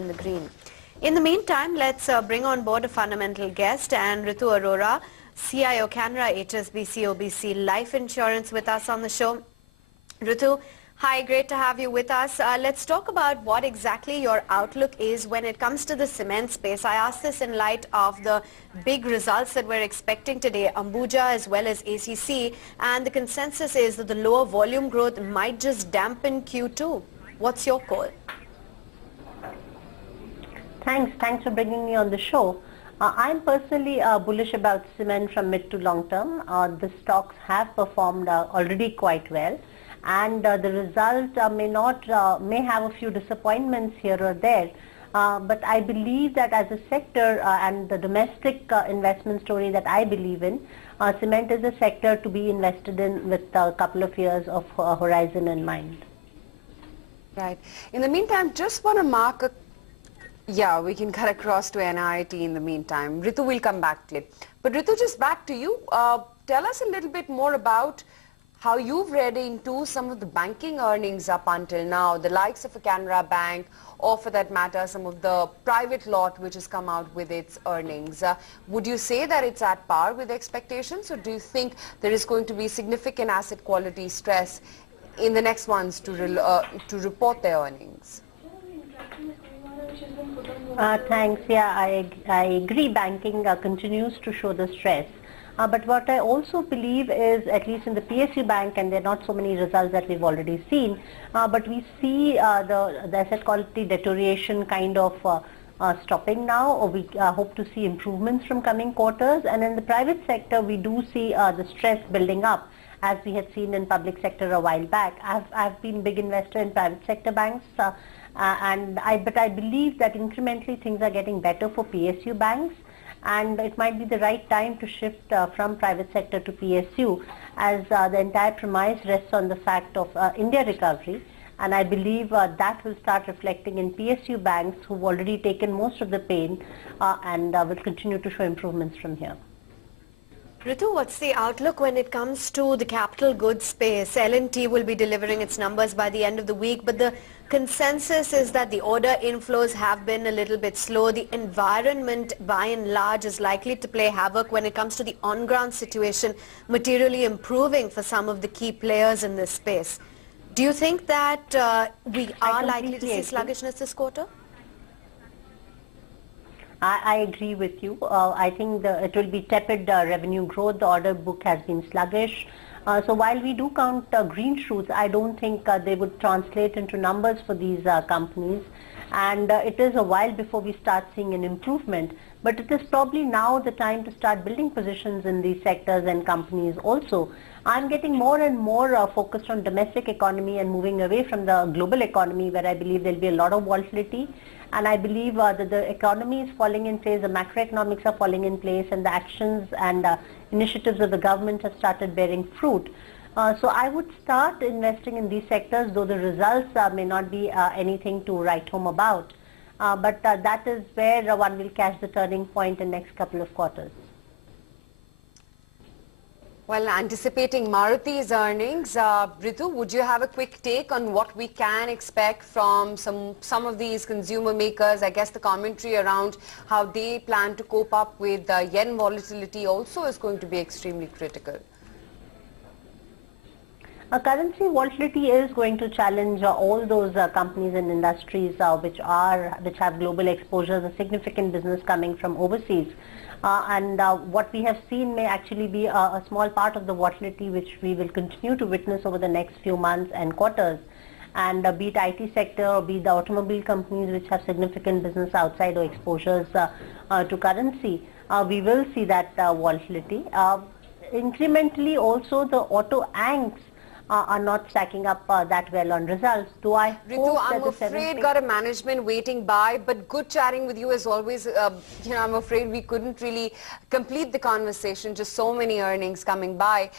in the green. In the meantime, let's bring on board a fundamental guest, and Ritu Arora, CIO Canara HSBC OBC Life Insurance, with us on the show. Ritu, hi, great to have you with us. Let's talk about what exactly your outlook is when it comes to the cement space. I ask this in light of the big results that we're expecting today, Ambuja as well as ACC, and the consensus is that the lower volume growth might just dampen Q2. What's your call? Thanks for bringing me on the show. I'm personally bullish about cement from mid to long term. The stocks have performed already quite well, and the result may have a few disappointments here or there. But I believe that as a sector and the domestic investment story that I believe in, cement is a sector to be invested in with a couple of years of horizon in mind. Right. In the meantime, just want to mark a... Yeah, we can cut across to NIT in the meantime. Ritu will come back to it. But Ritu, just back to you. Tell us a little bit more about how you've read into some of the banking earnings up until now, the likes of a Canara Bank, or for that matter, some of the private lot which has come out with its earnings. Would you say that it's at par with expectations, or do you think there is going to be significant asset quality stress in the next ones to report their earnings? Thanks. Yeah, I agree. Banking continues to show the stress. But what I also believe is, at least in the PSU bank, and there are not so many results that we've already seen, but we see the asset quality deterioration kind of stopping now, or we hope to see improvements from coming quarters. And in the private sector, we do see the stress building up, as we had seen in public sector a while back. I've been a big investor in private sector banks, but I believe that incrementally things are getting better for PSU banks, and it might be the right time to shift from private sector to PSU, as the entire premise rests on the fact of India recovery, and I believe that will start reflecting in PSU banks who've already taken most of the pain and will continue to show improvements from here. Ritu, what's the outlook when it comes to the capital goods space? L&T will be delivering its numbers by the end of the week, but the consensus is that the order inflows have been a little bit slow. The environment, by and large, is likely to play havoc when it comes to the on-ground situation materially improving for some of the key players in this space. Do you think that we are likely to see sluggishness this quarter? I agree with you. I think it will be tepid revenue growth. The order book has been sluggish. So while we do count green shoots, I don't think they would translate into numbers for these companies. And it is a while before we start seeing an improvement. But it is probably now the time to start building positions in these sectors and companies also. I'm getting more and more focused on domestic economy and moving away from the global economy, where I believe there'll be a lot of volatility. And I believe that the economy is falling in place, the macroeconomics are falling in place, and the actions and initiatives of the government have started bearing fruit. So I would start investing in these sectors, though the results may not be anything to write home about. But that is where one will catch the turning point in the next couple of quarters. Well, anticipating Maruti's earnings, Ritu, would you have a quick take on what we can expect from some of these consumer makers? I guess the commentary around how they plan to cope up with yen volatility also is going to be extremely critical. Currency volatility is going to challenge all those companies and industries which have global exposures, a significant business coming from overseas. And what we have seen may actually be a small part of the volatility which we will continue to witness over the next few months and quarters. And be it IT sector or be the automobile companies which have significant business outside or exposures to currency, we will see that volatility. Incrementally also, the auto ANGs are not stacking up that well on results. Ritu, I'm afraid got a management waiting by, but good chatting with you as always. I'm afraid we couldn't really complete the conversation, just so many earnings coming by.